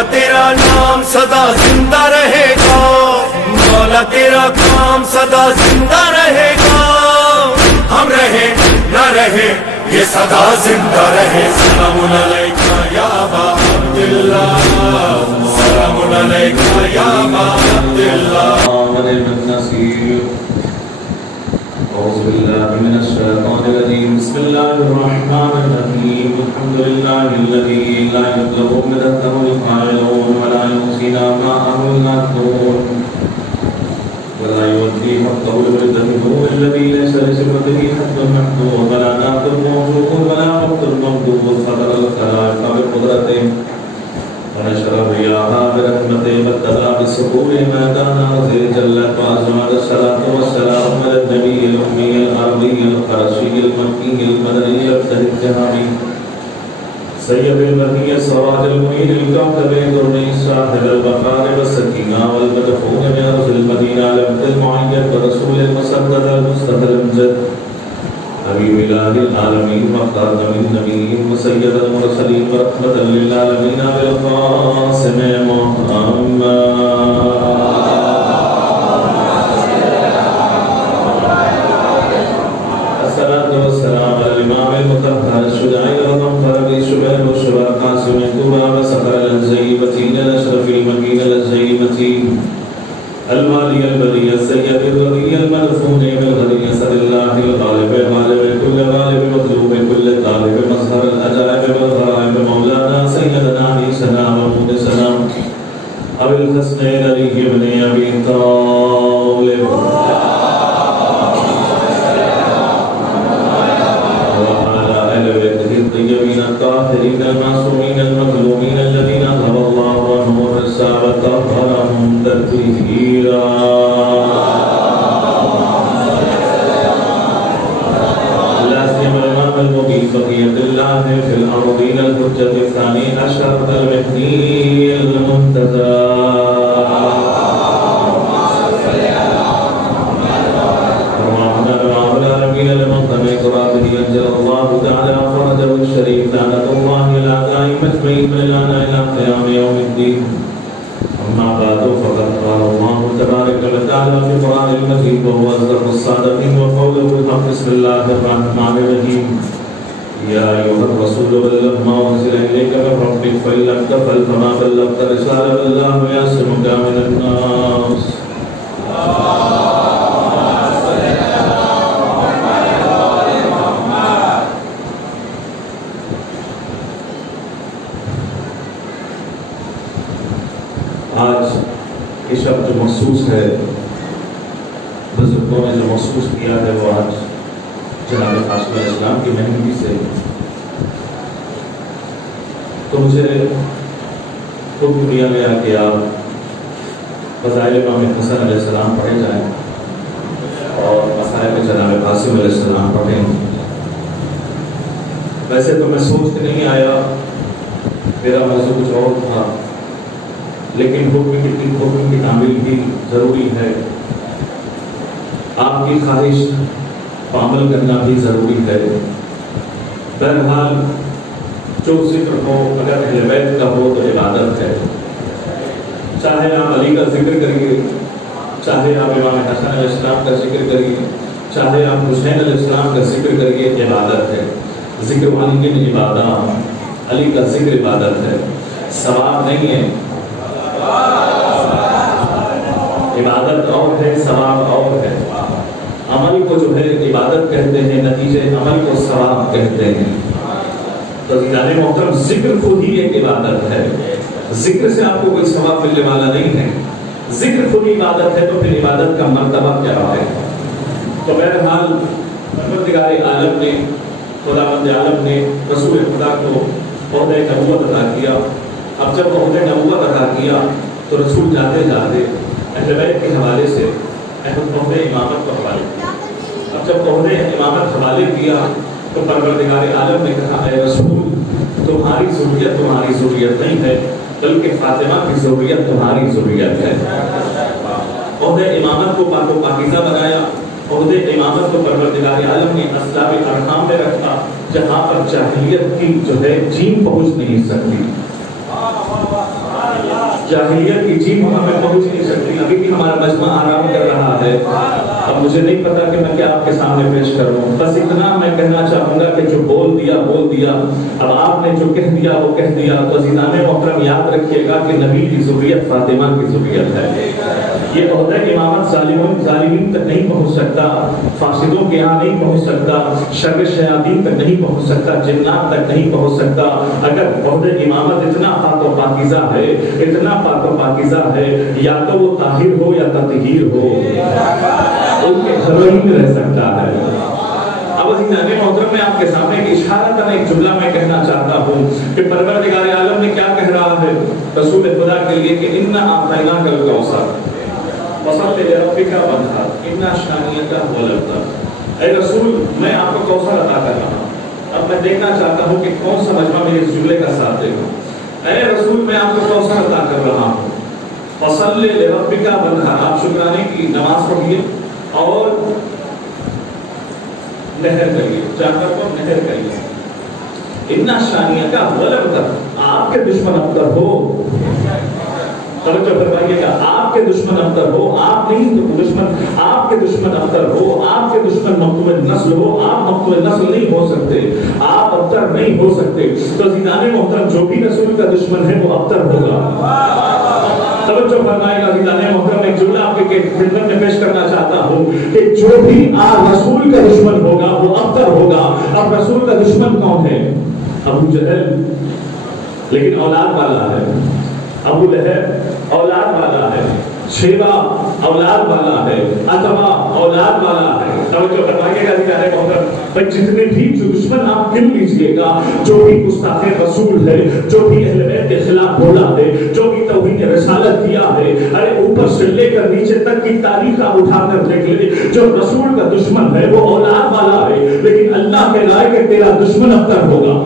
مولا تیرا نام سدا زندہ رہے گا، مولا تیرا کام سدا زندہ رہے گا، ہم رہے نہ رہے یہ سدا زندہ رہے۔ سلام علیکہ یا ابا عبداللہ، سلام علیکہ یا ابا عبداللہ۔ أعوذ بالله من الشيطان الرجيم بسم الله الرحمن الرحيم الحمد لله الذي لا يطلب مدته القائلون ولا يحصينا ماءه الناكرون ولا يودي حقه لولده الذي ليس لسمته حد محدود ولا ناقض موجود ولا مقتل ممدود خطر الخلائق بقدرته ونشر الرياح برحمته وابتدى بالسحور ما كان نازل جلت وازواج الصلاة والسلام على النبي الأمي العربي القرشي المكي المدني الابتهى الجهامي سيد البرية سراج المنير الكوكب الدرني صاحب البقاء والسكينة والمدفون من أرض المدينة لمد المعين ورسول المسدد المصطفى الأمجد حبيب إله العالمين وخاتم النبيين وسيد المرسلين ورحمة للعالمين بالقاسم محمد الصلاة والسلام على الإمام المطهر الشجاع المطهر بشباب والشباب قاسم الكبرى وسخر الأنزي متين الأشرف المكين الأجزي متين الوالي البدي السيد الرضي المدفون بالغدي سد الله الغالب غالب كل غالب مطلوب كل طالب مظهر الأجائب والغرائب مولانا سيدنا عيسنا ومقدسنا أبي الحسنين علي بن أبي طالب وعلى آل بيته الطيبين الطاهرين المعصومين المظلومين الذين أذهب الله عنهم الرجس وطهرهم تطهيرا بقية الله في الأرضين الحجة الثاني عشر المهدي المنتظر اللهم رب العالمين لمن قضيت راته أنزل الله تعالى فرجه الشريف لعنة الله إلى دائم أجمعين من الآن إلى قيام يوم الدين أما بعد فقد قال الله تبارك وتعالى في القرآن المجيد وهو أصدق الصادقين وقوله الحق بسم الله الرحمن الرحيم يا أيها الرسول بلغ ما أنزل إليك من ربك فإن لم تفعل فما بلغت رسالة والله يعصمك من الناس آج یہ شب جو محسوس ہے بزرگوں نے جو محسوس کیا ہے وہ آج جناب قاسم علیہ السلام کی مہنگی سے تو مجھے حکم دیا گیا کہ آپ فضائل امام حسن علیہ السلام پڑھے جائیں اور مصائب جناب قاسم علیہ السلام پڑھیں۔ ویسے تو میں سوچ کے نہیں آیا، میرا موضوع کچھ اور تھا، لیکن حکم کی تعمیل بھی ضروری ہے، آپ کی خواہش پر عمل کرنا بھی ضروری ہے۔ بہرحال جو ذکر ہو اگر اہل بیت کا ہو تو عبادت ہے، چاہے آپ علی کا ذکر کریے، چاہے آپ امام حسن علیہ السلام کا ذکر کریے، چاہے آپ حسین علیہ السلام کا ذکر کریے، عبادت ہے۔ ذکر علی کی عبادت، علی کا ذکر عبادت ہے، ثواب نہیں ہے۔ عبادت اور ہے، ثواب اور ہے۔ عمل کو جو ہے عبادت کہتے ہیں، نتیجے عمل کو ثواب کہتے ہیں۔ تو عزیزان محترم، ذکر خود ہی ایک عبادت ہے، ذکر سے آپ کو کوئی ثواب ملنے والا نہیں ہے۔ ذکر خود عبادت ہے تو پھر عبادت کا مرتبہ کیا ہے؟ تو بہرحال پروردگار عالم نے، خداوند عالم نے رسول خدا کو عہدہ نبوت عطا کیا۔ اب جب عہدہ نبوت عطا کیا تو رسول جاتے جاتے اہل بیت کے حوالے سے عہدہ امامت کو حوالے کیا۔ اب جب عہدہ امامت حوالے کیا تو پروردگار عالم نے کہا اے رسول، تمہاری ضروریت نہیں ہے، بلکہ فاطمہ کی ضروریت تمہاری ضروریت ہے۔ عہدہ امامت کو پاک و پاکیزہ بنایا، عہدہ امامت کو پروردگار عالم نے اسلاب ارحام میں رکھا، جہاں پر جاہلیت کی جو ہے جیم پہنچ نہیں سکتی۔ جاہلیت کی چیز ہمیں پہنچ نہیں سکتی. ابھی بھی ہمارا مجمع آرام کر رہا ہے. اب مجھے نہیں پتا کہ میں کیا آپ کے سامنے پیش کروں. بس اتنا میں کہنا چاہوں گا کہ جو بول دیا. اب آپ نے جو کہہ دیا وہ کہہ دیا. تو عزیزان محترم یاد رکھیے گا کہ نبی کی ذریت فاطمہ کی ذریت ہے. یہ عہدہ امامت ظالمین تک نہیں پہنچ سکتا, فاسدوں کے یہاں نہیں پہنچ سکتا, شر شیاطین تک نہیں پہنچ سکتا, جنات تک نہیں پہنچ سکتا. اگر عہدہ امامت اتنا پاک و پاکیزہ ہے, اتنا پاک و پاکیزہ ہے, یا تو وہ طاہر ہو یا تطہیر ہو, ان کے گھروں میں رہ سکتا ہے. اب عزیزان محترم میں آپ کے سامنے ایک اشارتاً ایک جملہ میں کہنا چاہتا ہوں کہ پروردگار عالم نے کیا کہہ رہا ہے رسول خدا کے لیے کہ اِنَّا أَعْطَيْنَاكَ الْكَوْثَرَ فَصَلِّ لِرَبِّكَ وَانْحَرْ إِنَّ شَانِئَكَ هُوَ الْأَبْتَرُ. اے رسول میں آپ کو کوثر عطا کر رہا ہوں. اب میں دیکھنا چاہتا ہوں کہ کون سا مجمع میرے اس جملے کا ساتھ دے گا. اے رسول میں آپ کو کوثر عطا کر رہا ہوں. فَصَلِّ لِرَبِّكَ وَانْحَرْ. آپ شکرانے کی نماز پڑھیے اور نہر کریے, جانور کو نہر کریے. اِنَّ شَانِئَكَ هُوَ الْأَبْتَرُ. آپ کے دشمن ابتر ہو. توجہ فرمائیے گا, آپ کے دشمن ابتر ہو. آپ نہیں تو دشمن, آپ کے دشمن ابتر ہو. آپ کے دشمن مقتول نسل ہو. آپ مقتول نسل نہیں ہو سکتے, آپ ابتر نہیں ہو سکتے. تو عزیزان محترم جو بھی رسول کا دشمن ہے وہ ابتر ہوگا. توجہ فرمائے گا عزیزان محترم, ایک جملہ آپ کے خدمت میں پیش کرنا چاہتا ہوں کہ جو بھی رسول کا دشمن ہوگا وہ ابتر ہوگا. اب رسول کا دشمن کون ہے؟ ابو جہل, لیکن اولاد والا ہے. ابو لہب اولاد والا ہے. شیبہ اولاد والا ہے. عتبہ اولاد والا ہے. توجہ فرمائیے گا عزیزان محترم, بھائی جتنے بھی جو دشمن آپ گن لیجئے گا, جو بھی گستاخ رسول ہے, جو بھی اہل بیت کے خلاف بولا ہے, جو بھی توہین رسالت کیا ہے, ارے اوپر سے لے کر نیچے تک کی تاریخ آپ اٹھا کر دیکھ لیں, جو رسول کا دشمن ہے وہ اولاد والا ہے. لیکن اللہ کے رائے کہ تیرا دشمن ابتر ہوگا.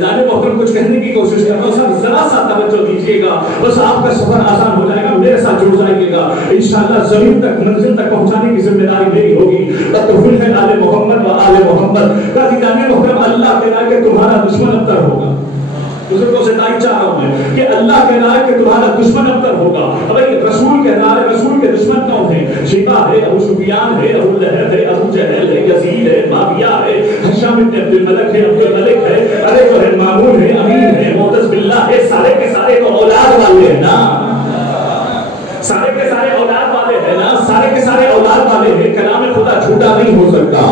جانے محترم کچھ کہنے کی کوشش کرنا, ذرا سا توجہ دیجیے گا, بس آپ کا سفر آسان ہو جائے گا. میرے ساتھ جڑ جائیے گا انشاءاللہ. زمین تک منزل تک پہنچانے کی ذمہ داری میری ہوگی. تطفل ہے آل محمد و آل محمد کا. جانے محترم اللہ کہنا کہ تمہارا دشمن ابتر ہوگا. بزرگوں سے دائی چاہ رہا ہوں میں کہ اللہ کہہ رہا ہے کہ تمہارا دشمن ابتر ہوگا. اب رسول کہہ رہا ہے, رسول کے دشمن کون ہیں؟ شیبہ ہے, ابو سفیان ہے, ابو لہب ہے, ابو جہل ہے, یزید ہے, معاویہ ہے, ہشام بن عبد الملک ہے, عبد الملک ہے, ارے جو ہے مامون ہے, امین ہے, معتز باللہ ہے. سارے کے سارے تو اولاد والے ہیں نا, سارے کے سارے اولاد والے ہیں نا, سارے کے سارے اولاد والے ہیں. کلام خدا جھوٹا نہیں ہو سکتا.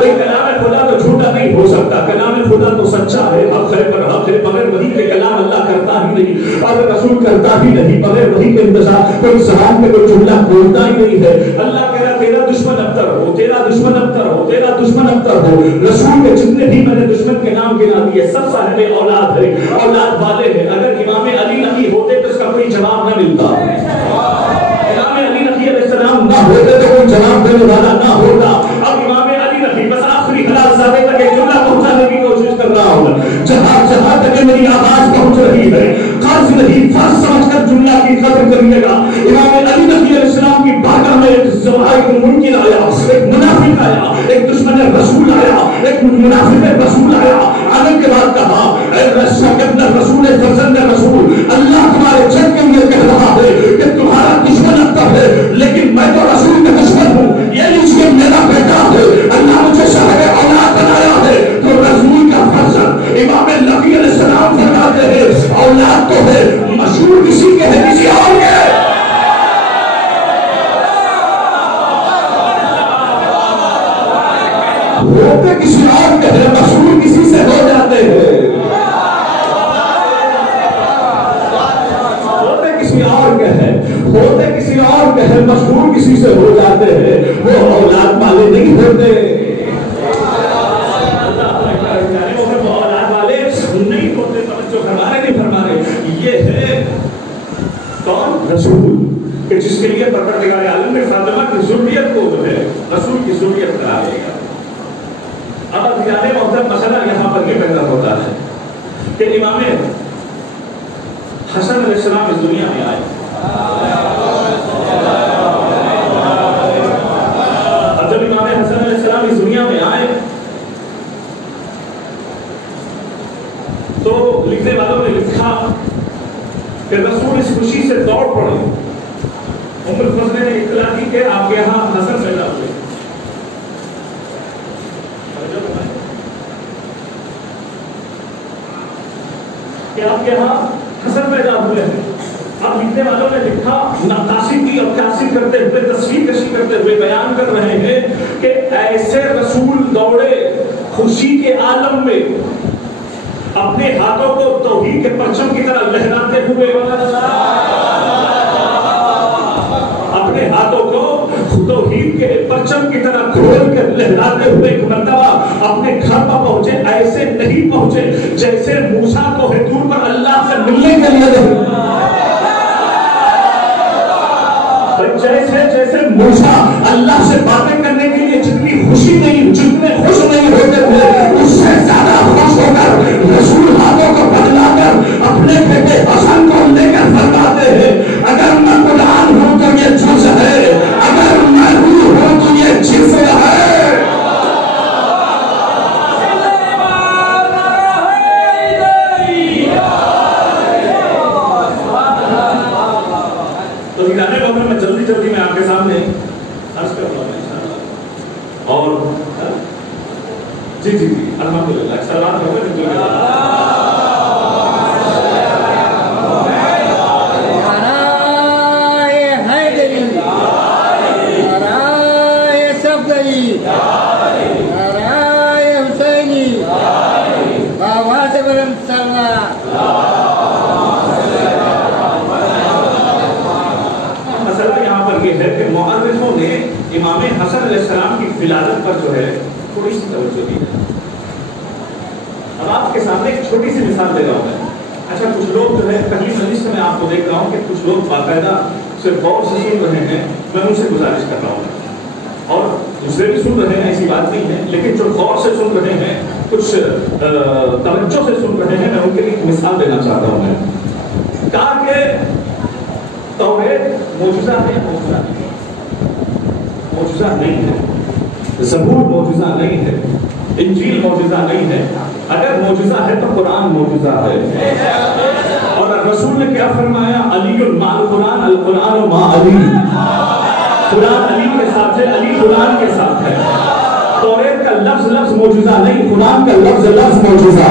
کلام خدا تو جھوٹا نہیں ہو سکتا. کلام خدا تو سچا ہے, حق ہے پر حق ہے. بغیر وحی کے کلام اللہ کرتا ہی نہیں, اور رسول کرتا ہی نہیں. بغیر وحی کے انتظار کوئی زبان میں کوئی جملہ بولتا ہی نہیں ہے. اللہ کہہ رہا تیرا دشمن ابتر ہو, تیرا دشمن ابتر ہو, تیرا دشمن ابتر ہو. رسول کے جتنے بھی میں نے دشمن کے نام گنا دیے سب صاحب اولاد ہے, اولاد والے ہیں. اگر امام علی نہیں ہوتے تو اس کا کوئی جواب نہ ملتا. امام علی نبی علیہ السلام نہ ہوتے تو کوئی جواب دینے والا نہ ہوتا. اب امام علی نبی بس آخری خلاص زیادہ تک ایک جملہ پہنچانے کی کوشش کر رہا ہوں. جہاں تک میری آواز پہنچ رہی ہے, قرض نہیں فرض سمجھ کر جملہ کی قدر کریے گا. امام علی نبی علیہ السلام کی بارگاہ میں ایک ممکن آیا, ایک منافق آیا, ایک دشمن رسول آیا, ایک منافق رسول آیا. آنے کے بعد کہا اے رسول فرزند رسول, اللہ تمہارے جن کے لیے کہہ رہا ہے کہ تمہارا دشمن ابتر ہے, لیکن میں تو رسول کا دشمن ہوں. یہ لیجیے میرا بیٹا ہے, اللہ مجھے صاحب اولاد بنایا ہے. تو رسول کا فرزند امام نبی علیہ السلام فرماتے ہیں اولاد تو ہے, مشہور کسی کے ہے کسی اور کے. ہوتے کسی اور کے ہے, مشہور کسی سے ہو جاتے ہیں. ہوتے کسی اور کے ہے, ہوتے کسی اور کے ہے, مشہور کسی سے ہو جاتے ہیں. وہ اولاد والے نہیں ہوتے. اولاد والے نہیں ہوتے. توجہ فرمانے نہیں فرمانے. یہ ہے کون؟ رسول, کہ جس کے لیے پروردگار عالم نے فاطمہ کی ذریت کو جو ہے رسول کی ذریت قرار دیا. اب عزیزان محترم مسئلہ یہاں پر یہ پیدا ہوتا ہے کہ امام حسن علیہ السلام اس دنیا میں آئے. اب جب امام حسن علیہ السلام اس دنیا میں آئے تو لکھنے والوں نے لکھا کہ رسول اس خوشی سے دوڑ پڑے. ام الفضل نے اطلاع کی کہ آپ کے یہاں حسن پیدا ہوئے. کہ آپ کے یہاں حسن پیدا ہوئے ہیں. اب لکھنے والوں نے لکھا نقاشی کی عکاسی کرتے ہوئے تصویر کشی کرتے ہوئے بیان کر رہے ہیں کہ ایسے رسول دوڑے خوشی کے عالم میں اپنے ہاتھوں کو توحید کے پرچم کی طرح لہراتے ہوئے, اپنے ہاتھوں کو توحید کے پرچم کی طرح کھول کر لہراتے ہوئے ایک مرتبہ اپنے گھر پر پہنچے. ایسے نہیں پہنچے جیسے موسیٰ کوہ طور پر اللہ سے ملنے کے لیے جیسے موسیٰ اللہ سے باتیں کرنے کے لیے جتنی خوشی نہیں, جتنے خوش نہیں ہوتے تھے, اس سے زیادہ خوش ہو کر رسول ہاتھوں کو بدلا کر اپنے بیٹے حسن کو لے کر فرماتے ہیں اگر میں قرآن ہوں تو یہ جز ہے, اگر میں روح ہوں تو یہ جسم ہے. تو گرانے کو میں جلدی میں آپ کے سامنے عرض کر رہا ہوں انشاءاللہ. اور جی الحمدللہ سلام مؤرخوں نے امام حسن علیہ السلام کی ولادت پر جو ہے تھوڑی سی توجہ دی ہے. اب آپ کے سامنے ایک چھوٹی سی مثال دے رہا ہوں میں. اچھا کچھ لوگ جو ہے پہلی مجلس میں آپ کو دیکھ رہا ہوں کہ کچھ لوگ باقاعدہ صرف غور سے سن رہے ہیں. میں ان سے گزارش کر رہا ہوں اور دوسرے بھی سن رہے ہیں, ایسی بات نہیں ہے, لیکن جو غور سے سن رہے ہیں, کچھ توجہ سے سن رہے ہیں, میں ان کے لیے ایک مثال دینا چاہتا ہوں. میں کہا کہ توریت معجزہ ہے, معجزہ نہیں ہے, زبور معجزہ نہیں ہے, انجیل معجزہ نہیں ہے. اگر معجزہ ہے تو قرآن معجزہ ہے. اور رسول نے کیا فرمایا, علی مع القرآن, القرآن مع علی. قرآن علی کے ساتھ ہے, علی قرآن کے ساتھ ہے. توریت کا لفظ معجزہ نہیں, قرآن کا لفظ معجزہ.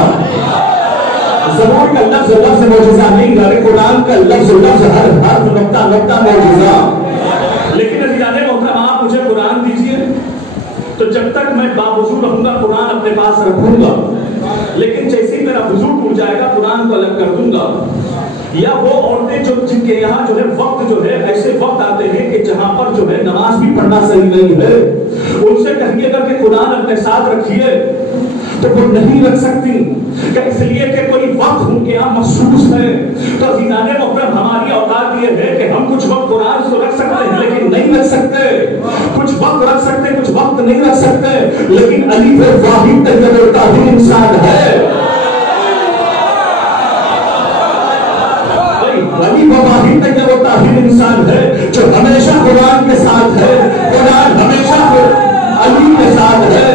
زبور کا لفظ معجزہ نہیں, قرآن کا لفظ ہر حرف نقطہ معجزہ. لیکن عزیزان محترم آپ مجھے قرآن دیجئے تو جب تک میں باوضو رہوں گا قرآن اپنے پاس رکھوں گا, لیکن جیسے ہی میرا وضو ٹوٹ جائے گا قرآن کو الگ کر دوں گا. یا وہ عورتیں جن کے یہاں جو ہے وقت جو ہے ایسے وقت آتے ہیں کہ جہاں پر جو ہے نماز بھی پڑھنا صحیح نہیں ہے, ان سے کہیے گا کہ قرآن اپنے ساتھ رکھیے تو وہ نہیں رکھ سکتی, کہ اس لیے کہ کوئی وقت ان کے یہاں مخصوص ہے. تو عزیزان محترم ہماری اوقات یہ ہے کہ ہم کچھ وقت قرآن سے رکھ سکتے ہیں لیکن نہیں رکھ سکتے, کچھ وقت رکھ سکتے ہیں, کچھ وقت نہیں رکھ سکتے. لیکن علی وہ واحد طیب طاہر انسان ہے, علی وہ واحد طیب طاہر انسان ہے جو ہمیشہ قرآن کے ساتھ ہے, قرآن ہمیشہ علی کے ساتھ ہے.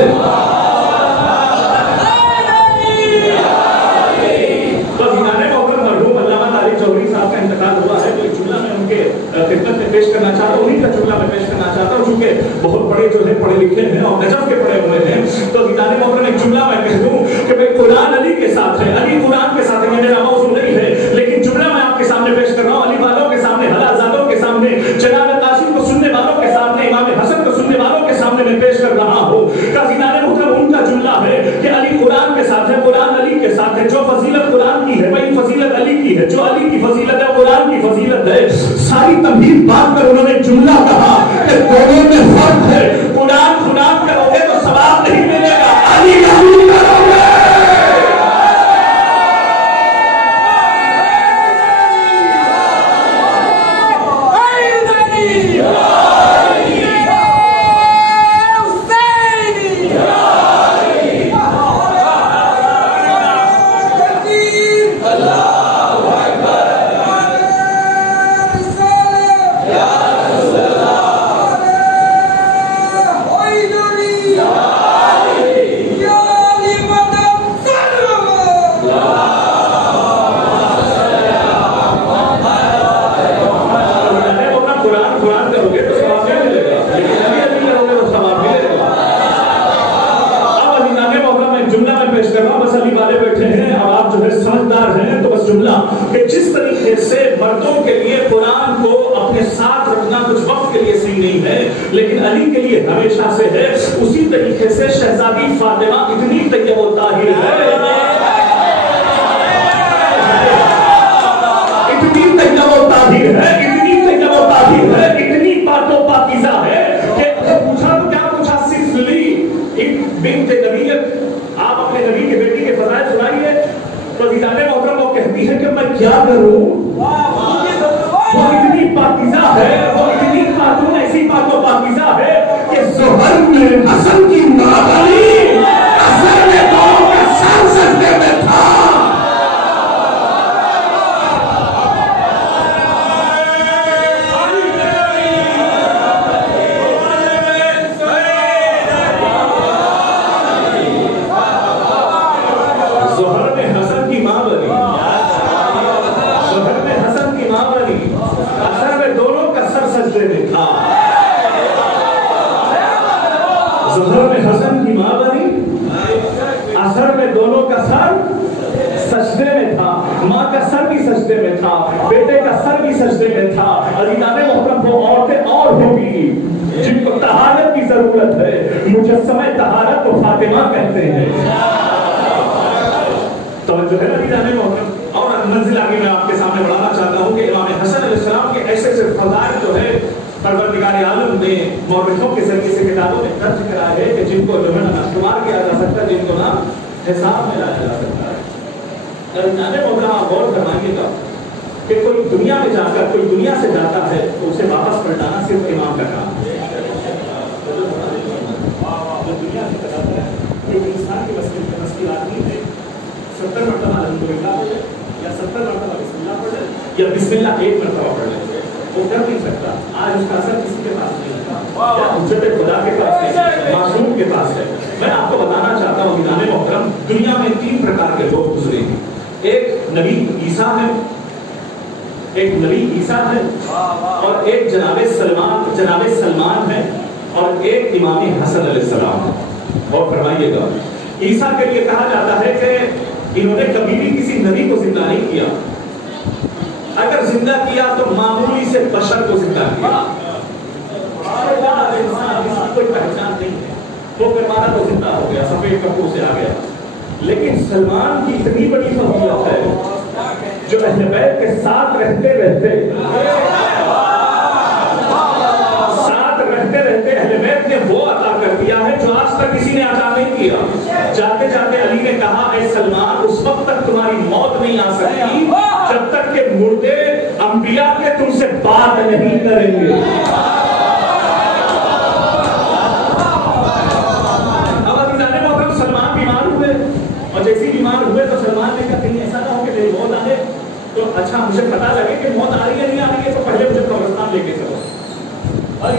خدمت میں پیش کرنا چاہتا ہوں, انہیں کا جملہ میں پیش کرنا چاہتا ہوں چونکہ بہت بڑے جو ہے پڑھے لکھے ہیں اور نجف کے پڑھے ہوئے ہیں. تو عزیزان محترم ایک جملہ میں کہہ دوں کہ بھئی قرآن علی کے ساتھ ہے, علی قرآن کے ساتھ ہے. یہ میرا موضوع نہیں ہے لیکن جملہ میں آپ کے سامنے پیش کر رہا ہوں, علی والوں کے سامنے, حلازادوں کے سامنے, جناب قاسم کو سننے والوں کے سامنے, امام حسن کو سننے والوں کے سامنے میں پیش کر رہا ہوں. عزیزان محترم ان کا جملہ ہے کہ علی قرآن کے ساتھ ہے, قرآن علی کے ساتھ ہے. جو فضیلت قرآن کی ہے وہی فضیلت علی کی ہے, جو علی کی فضیلت ہے قرآن کی فضیلت ہے. ساری تمہید بات کر انہوں نے جملہ کہا کہ دونوں میں فرق ہے, قرآن کرو گے تو ثواب نہیں ملے گا, علی کرو گے. کرنا بس علی والے بیٹھے ہیں اور آپ جو ہے سمجھدار ہیں تو بس جملہ کہ جس طریقے سے مردوں کے لیے قرآن کو اپنے ساتھ رکھنا کچھ وقت کے لیے صحیح نہیں ہے لیکن علی کے لیے ہمیشہ سے ہے، اسی طریقے سے شہزادی فاطمہ اتنی طیب و طاہر ہے، اتنی طیب و طاہر ہے، اتنی طیب و طاہر ہے، اتنی پاک و پاکیزہ ہے کہ پوچھا تو کیا پوچھا، صرف لی ایک بنت نبیت، آپ اپنے نبی کے بیٹی کے فضائل سنائیے تو دیدار محترم وہ کہتی ہے کہ میں کیا کروں، وہ اتنی پاکیزہ ہے، وہ اتنی خاتون ایسی پاک و پاکیزہ ہے کہ زہر میں حسن کی ماں بنی، حسن نے قوم کا سر سجدے میں تھا۔ بیٹے کا سر بھی سجدے میں تھا۔ عزیزان محترم وہ عورتیں اور ہوگی جن کو طہارت کی ضرورت ہے، مجسمہ طہارت کو فاطمہ کہتے ہیں۔ توجہ ہے عزیزان محترم، اور منزل آگے میں آپ کے سامنے بڑھانا چاہتا ہوں کہ امام حسن علیہ السلام کے ایسے ایسے فضائل جو ہے پروردگار عالم نے مورخوں کے ذریعے سے کتابوں میں درج کرا ہے کہ جن کو جو ہے نہ شمار کیا جا سکتا، جن کو نہ حساب میں لایا جا سکتا ہے۔ عزیزان محترم آپ غور فرمائیے گا کہ کوئی دنیا میں جا کر کوئی دنیا سے جاتا ہے تو اسے واپس پلٹانا صرف امام کا کام ہے۔ جو دنیا سے جاتا ہے ایک انسان کی مسئلہ آدمی ہے 70 مرتبہ الحمدللہ پڑھے یا 70 مرتبہ بسم اللہ پڑھے یا بسم اللہ 1 مرتبہ پڑھ لے، وہ کر نہیں سکتا۔ آج اس کا اثر کسی کے پاس نہیں ہوتا، یا حجت خدا کے پاس ہے، معصوم کے پاس ہے۔ میں آپ کو بتانا چاہتا ہوں عزیزان محترم، دنیا میں 3 پرکار کے لوگ گزرے ہیں۔ ایک نبی عیسیٰ ہے، ایک نبی عیسیٰ ہے، اور ایک جناب سلمان ہے، اور ایک امام حسن علیہ السلام ہے۔ اور فرمائیے گا عیسیٰ کے لیے کہا جاتا ہے کہ انہوں نے کبھی بھی کسی نبی کو زندہ نہیں کیا، اگر زندہ کیا تو معمولی سے بشر کو زندہ کیا، کوئی پہچان نہیں ہے، وہ کروانا تو زندہ ہو گیا، سفید کپڑوں سے آ گیا۔ لیکن سلمان کی اتنی بڑی فضیلت ہے جو اہل بیت کے ساتھ رہتے رہتے اہل بیت نے وہ عطا کر دیا ہے جو آج تک کسی نے عطا نہیں کیا۔ جاتے جاتے علی نے کہا اے سلمان اس وقت تک تمہاری موت نہیں آ سکتی جب تک کہ مردے انبیاء کے تم سے بات نہیں کریں گے۔ اب عزیزان محترم سلمان بیمار ہوئے، اور جیسے بیمار ہوئے تو سلمان نے کہا کہیں ایسا نہ ہو کہ میری موت آئے تو اچھا مجھے پتا لگے کہ موت آ رہی ہے نہیں آ رہی ہے تو پہلے مجھے قبرستان لے کے چلو۔ اور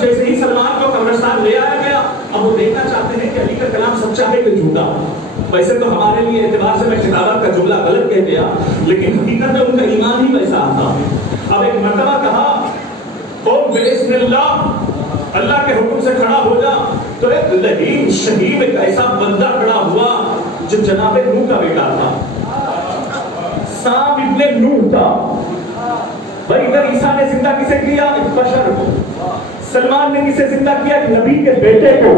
جیسے ہی سلمان کو قبرستان لے آیا گیا، اب وہ دیکھنا چاہتے ہیں کہ علی کا کلام سچا ہے کہ جھوٹا۔ ویسے تو ہمارے لیے اعتبار سے میں کتابت کا جملہ غلط کہہ دیا، لیکن حقیقت میں ان کا ایمان ہی ویسا تھا۔ اب ایک مرتبہ کہا قوم بسم اللہ، اللہ کے حکم سے کھڑا ہو جا، تو ایک لہیم شہید ایک ایسا بندہ کھڑا ہوا جو جناب نوح کا بیٹا تھا، سام ابن نوح تھا۔ بھائی ادھر عیسیٰ نے زندہ کسے کیا؟ ایک بشر کو۔ سلمان نے کسے زندہ کیا؟ ایک نبی کے بیٹے کو۔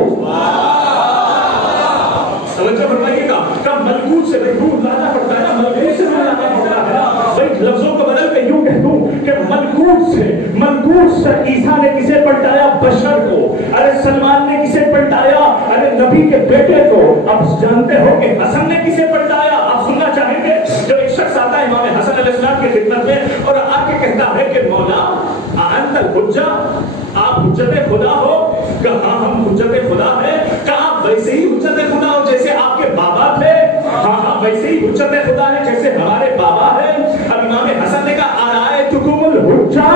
توجہ فرمائیے گا، کب ملکوت سے روح لانا پڑتا ہے نا، ملکوت سے روح لانا پڑتا ہے نا۔ بھائی لفظوں کو بدل کے یوں کہہ دوں کہ ملکوت سے عیسیٰ نے کسے پلٹایا؟ بشر کو۔ ارے سلمان نے کسے پلٹایا؟ ارے نبی کے بیٹے کو۔ اب جانتے ہو کہ حسن نے کسے پلٹایا؟ آپ سننا چاہیں گے؟ جب ایک شخص آتا ہے امام حسن علیہ السلام کی خدمت میں اور آ کے کہتا ہے کہ مولا انت الحجہ، آپ حجت خدا ہو؟ کہا ہم حجت خدا ہیں۔ کہا آپ ویسے ہی حجت خدا ہو جیسے آپ کے بابا تھے؟ ہاں ویسے ہی حجت خدا ہے جیسے ہمارے بابا ہیں۔ اب امام حسن نے کہا ارائیتکم الحجہ،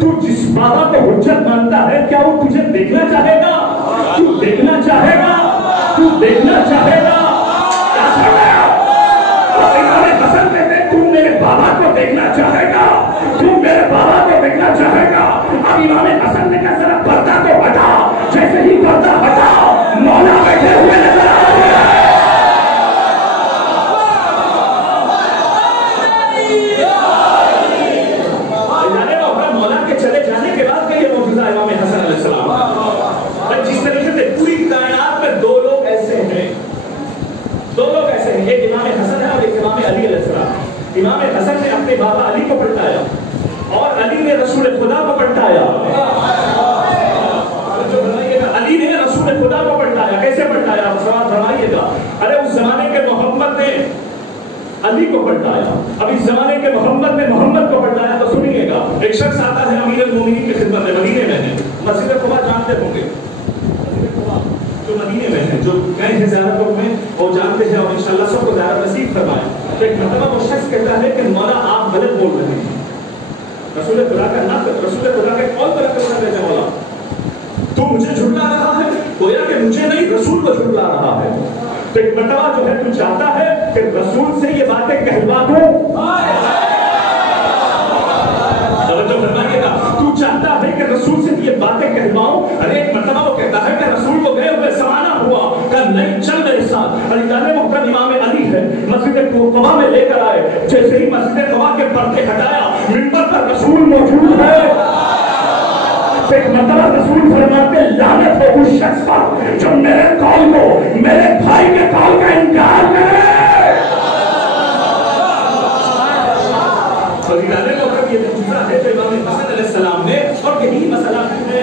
تو جس بابا کو حجت مانتا ہے کیا وہ تجھے دیکھنا چاہے گا؟ تو دیکھنا چاہے گا؟ تو دیکھنا چاہے گا؟ بابا کو دیکھنا چاہے گا؟ تو میرے بابا کو دیکھنا چاہے گا؟ اب امام حسن نے کہا ذرا پردہ کو ہٹا، جیسے ہی پردہ ہٹا مولا بیٹھے ہوئے نظر آ رہے ہیں۔ یہ امام حسن ہے اور ایک امام علی علیہ السلام. امام حسن نے اپنے بابا علی کو پلٹایا اور علی نے رسول خدا کو پلٹایا. علی نے رسول خدا کو پلٹایا. کیسے پلٹایا؟ سوال فرمائیے گا. ارے اس زمانے کے محمد نے علی کو پلٹایا, اب اس زمانے کے محمد نے محمد کو پلٹایا. تو سنیے گا, ایک شخص آتا ہے امیر المومنین کی خدمت میں, مدینے میں ہے. مسجد قباء جانتے ہوں گے, جو مدینے میں ہے, جو گئے ہیں زیارتوں میں وہ جانتے ہیں, اور انشاءاللہ سب کو زیارت نصیب فرمائے. تو ایک مرتبہ وہ شخص کہتا ہے کہ مولا آپ غلط بول رہے ہیں, رسول خدا کا نہ, رسول خدا کا قول پر کرنا کہتے ہیں مولا تو مجھے جھٹلا رہا ہے, گویا کہ مجھے نہیں رسول کو جھٹلا رہا ہے. تو ایک مرتبہ جو ہے تو چاہتا ہے کہ رسول سے یہ باتیں کہلوا دو. توجہ فرمائیے گا, تو چاہتا ہے کہ رسول سے یہ باتیں کہلواؤں. ارے ایک مرتبہ وہ کہتا ہے کہ رسول کو گئے ہوئے زمانہ ہوا, کہ نہیں چل میرے ساتھ. علی جان محترم امام علی ہے, مسجد قباء میں لے کر آئے. جیسے ہی مسجد قباء کے پردے ہٹایا, منبر پر رسول موجود ہے. ایک مرتبہ رسول فرماتے لعنت ہو اس شخص پر جو میرے قول کو, میرے بھائی کے قول کا انکار کرے. یہ معجزہ ہے جو امام حسن علیہ السلام نے, اور یہی مسئلہ بھی ہے,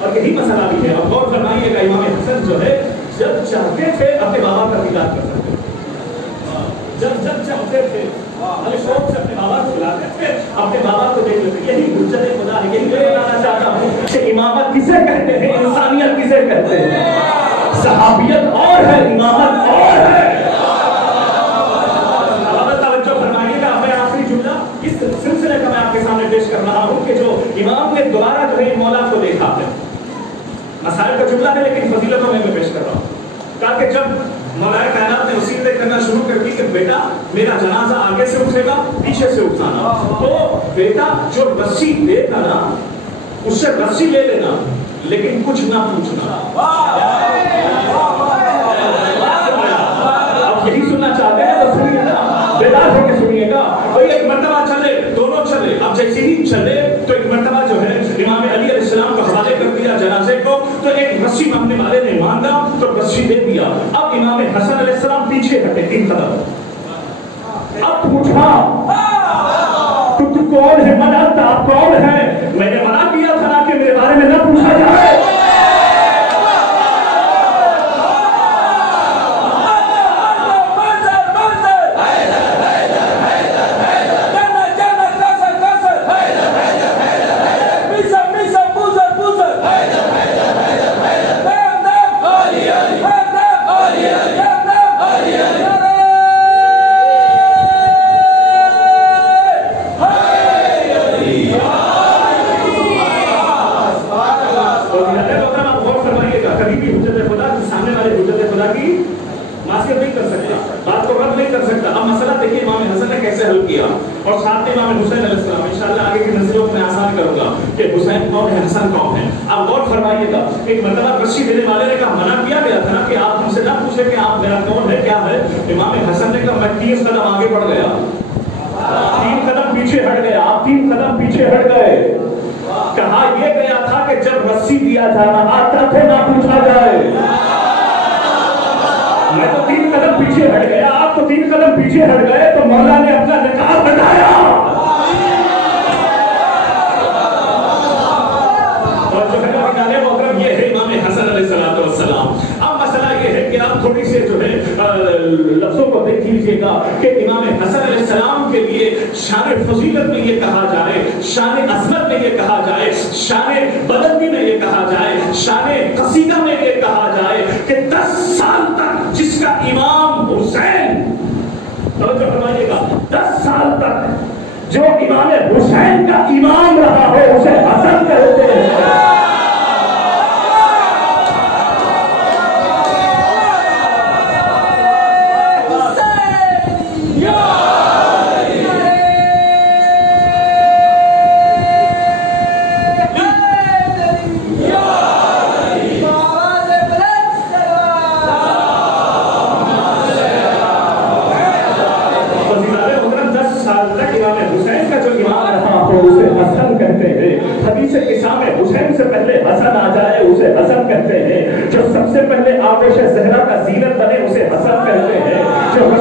اور یہی مسئلہ بھی ہے. اور غور فرمائیے گا, امام حسن جو ہے جب چاہتے تھے اپنے بابا کا دیدار کر سکتے, جب چاہتے تھے شوق سے اپنے بابا کو بلاتے تھے, اپنے بابا کو دیکھ لیتے. یہی حجت خدا ہے. یہی میں بتانا چاہتا ہوں کہ امامت کسے کہتے ہیں, انسانیت کسے کہتے ہیں. صحابیت اور ہے, امامت اور ہے. توجہ فرمائیے گا, میں آخری جملہ اس سلسلے کا میں آپ کے سامنے پیش کر رہا ہوں کہ جو امام نے دوبارہ جو ہے مولا کو دیکھا ہے. مسائل کا جملہ ہے لیکن فضیلتوں میں پیش کر رہا ہوں, تاکہ جب مولا کائنات نے وصیتیں کرنا شروع کر دی کہ بیٹا میرا جنازہ آگے سے اٹھے گا, پیچھے سے اٹھانا, تو بیٹا جو رسی دے گا نا اس سے رسی لے لینا, لیکن کچھ نہ پوچھنا. اب یہی سننا چاہتے ہیں تو سنیے نا, بیدار ہو کے سنیے گا. بھائی ایک مرتبہ چلے, دونوں چلے. اب جیسے ہی چلے تو ایک مرتبہ جو ہے امام علی علیہ السلام کو حوالے کر دیا جنازے کو, تو ایک رسی مانگنے والے نے مانگا تو رسی دے دیا. اب امام حسن علیہ السلام پیچھے ہٹے 3 قدم. اب پوچھا تو کون ہے, منع تھا, آپ کون ہے؟ میں نے منع کیا تھا کہ میرے بارے میں نہ پوچھا جائے. اور ساتھ میں امام حسین علیہ السلام, انشاءاللہ آگے کی نزلوں میں آسان کروں گا کہ حسین کون ہے, حسن کون ہے. آپ غور فرمائیے گا, ایک مرتبہ رسی دینے والے نے کہا, منع کیا گیا تھا نا کہ آپ ہم سے نہ پوچھیں کہ آپ میرا کون ہے, کیا ہے. امام حسن نے کہا میں 30 قدم آگے بڑھ گیا, 3 قدم پیچھے ہٹ گیا. آپ 3 قدم پیچھے ہٹ گئے. کہا یہ گیا تھا کہ جب رسی دیا جانا آتا تھا نہ پوچھا جائے. میں تو 3 قدم پیچھے ہٹ گیا, آپ تو 3 قدم پیچھے ہٹ گئے, تو مولا نے اپنا نکاح بتایا. اور جو ہے نا محترم, یہ ہے امام حسن علیہ السلام. اب مسئلہ یہ ہے کہ آپ تھوڑی سے جو ہے لفظوں کو دیکھ لیجیے گا کہ امام حسن علیہ السلام کے لیے شان فضیلت میں یہ کہا جائے, شان عظمت میں یہ کہا جائے, شان بلندی میں یہ کہا جائے, شان قصیدہ میں یہ کہا جائے کہ 10 سال تک جس کا امام حسین, توجہ فرمائیے گا, 10 سال تک جو امام حسین کا امام رہا ہو اسے حسن کہتے ہیں. حدیث کے سامنے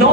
9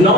9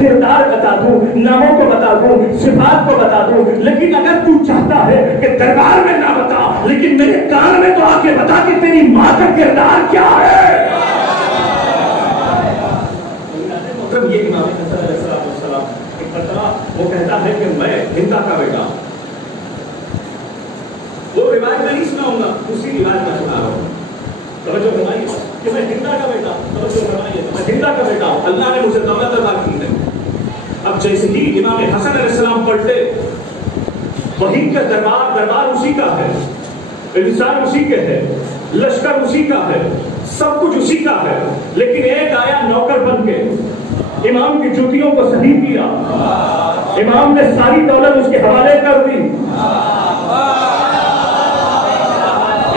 کردار بتا دوں، ناموں کو بتا دوں، صفات کو بتا دوں، لیکن اگر تو چاہتا ہے کہ دربار میں نہ بتا لیکن میرے کان میں تو آ کے بتا کہ تیری ماں کا کردار کیا ہے۔ مطلب یہ امام حسن علیہ السلام ایک مرتبہ وہ کہتا ہے کہ میں ہندا کا بیٹا ہوں۔ وہ روایت میں نہیں سناؤں گا، اسی روایت میں سنا رہا ہوں، توجہ فرمائیے کہ میں ہندا کا بیٹا ہوں، توجہ فرمائیے میں ہندا کا بیٹا ہوں، اللہ نے مجھے دولت عطا کی ہے۔ اب جیسے ہی امام حسن علیہ السلام پلٹے، وہی کا دربار اسی کا ہے، انسان اسی کے ہے، لشکر اسی کا ہے، سب کچھ اسی کا ہے، لیکن ایک آیا نوکر بن کے امام کی جوتیوں کو صحیح کیا، امام نے ساری دولت اس کے حوالے کر دی،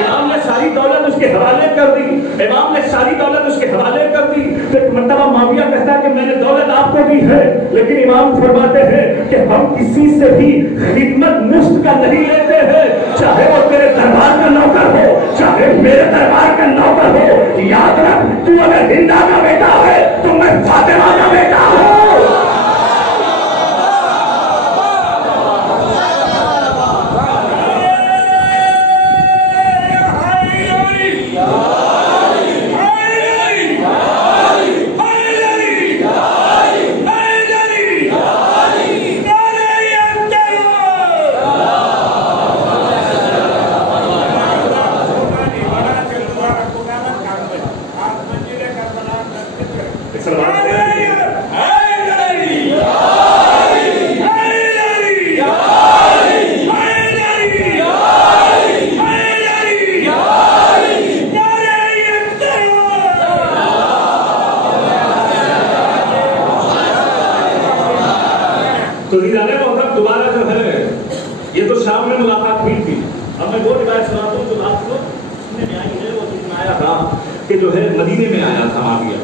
امام نے ساری دولت اس کے حوالے کر دی، امام نے ساری دولت اس کے حوالے کر دی۔ تو ایک مرتبہ معاویہ کہتا ہے کہ میں نے دولت آپ کو دی ہے، لیکن امام فرماتے ہیں کہ ہم کسی سے بھی خدمت مفت کا نہیں لیتے ہیں، چاہے وہ تیرے دربار کا نوکر ہو، چاہے میرے دربار کا نوکر ہو، یاد رکھ تو اگر ہندا کا بیٹا ہے تو میں فاطمہ کا بیٹا ہوں۔ تو دوبارہ جو ہے یہ تو شام میں ملاقات ہوئی تھی، اب میں وہ روایت سناتا ہوں جو آپ کو سننے میں آئی ہے۔ وہ سننے آیا تھا کہ جو ہے مدینے میں آیا تھا معاویہ،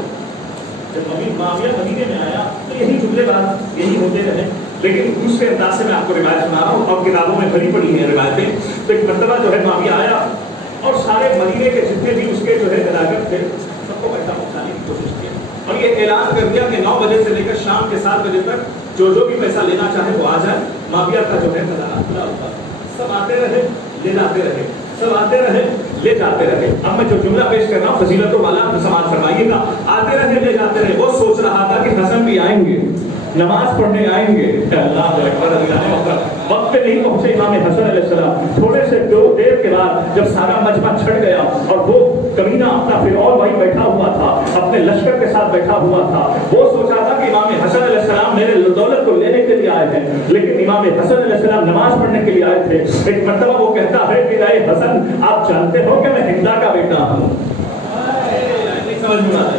جب معاویہ مدینے میں آیا تو یہی جملے بات یہی ہوتے رہے، لیکن دوسرے انداز سے میں آپ کو روایت سنا رہا ہوں اور کتابوں میں بھری پڑی ہیں روایتیں۔ تو ایک مرتبہ جو ہے معاویہ آیا اور سارے مدینے کے جتنے بھی اس کے جو ہے گلاگت تھے سب کو پیسہ پہنچانے کی کوشش کی اور یہ اعلان کر دیا کہ 9 بجے سے لے کر شام کے 7 بجے تک جو بھی پیسہ لینا چاہے وہ آ جائے۔ معاویہ کا جو ہے خزانہ کھلا ہوتا، سب آتے رہے لے جاتے رہے، سب آتے رہے لے جاتے رہے۔ اب میں جو جملہ پیش کر رہا ہوں فضیلتوں والا سماعت فرمائیے گا۔ آتے رہے لے جاتے رہے، وہ سوچ رہا تھا کہ حسن بھی آئیں گے، نماز پڑھنے آئیں گے، اللہ اکبر، وقت پہ نہیں پہنچے امام حسن علیہ السلام۔ تھوڑے سے دیر کے بعد جب سارا مجمع چھٹ گیا اور وہ کمینہ اپنا فرعون وہی بیٹھا ہوا تھا، اپنے لشکر کے ساتھ بیٹھا ہوا تھا، وہ سوچا تھا کہ امام حسن علیہ السلام میرے دولت کو لینے کے لیے آئے ہیں، لیکن امام حسن علیہ السلام نماز پڑھنے کے لیے آئے تھے۔ ایک مرتبہ وہ کہتا ہے کہ اے حسن آپ جانتے ہو کہ میں ہندا کا بیٹا ہوں۔ سمجھ میں آ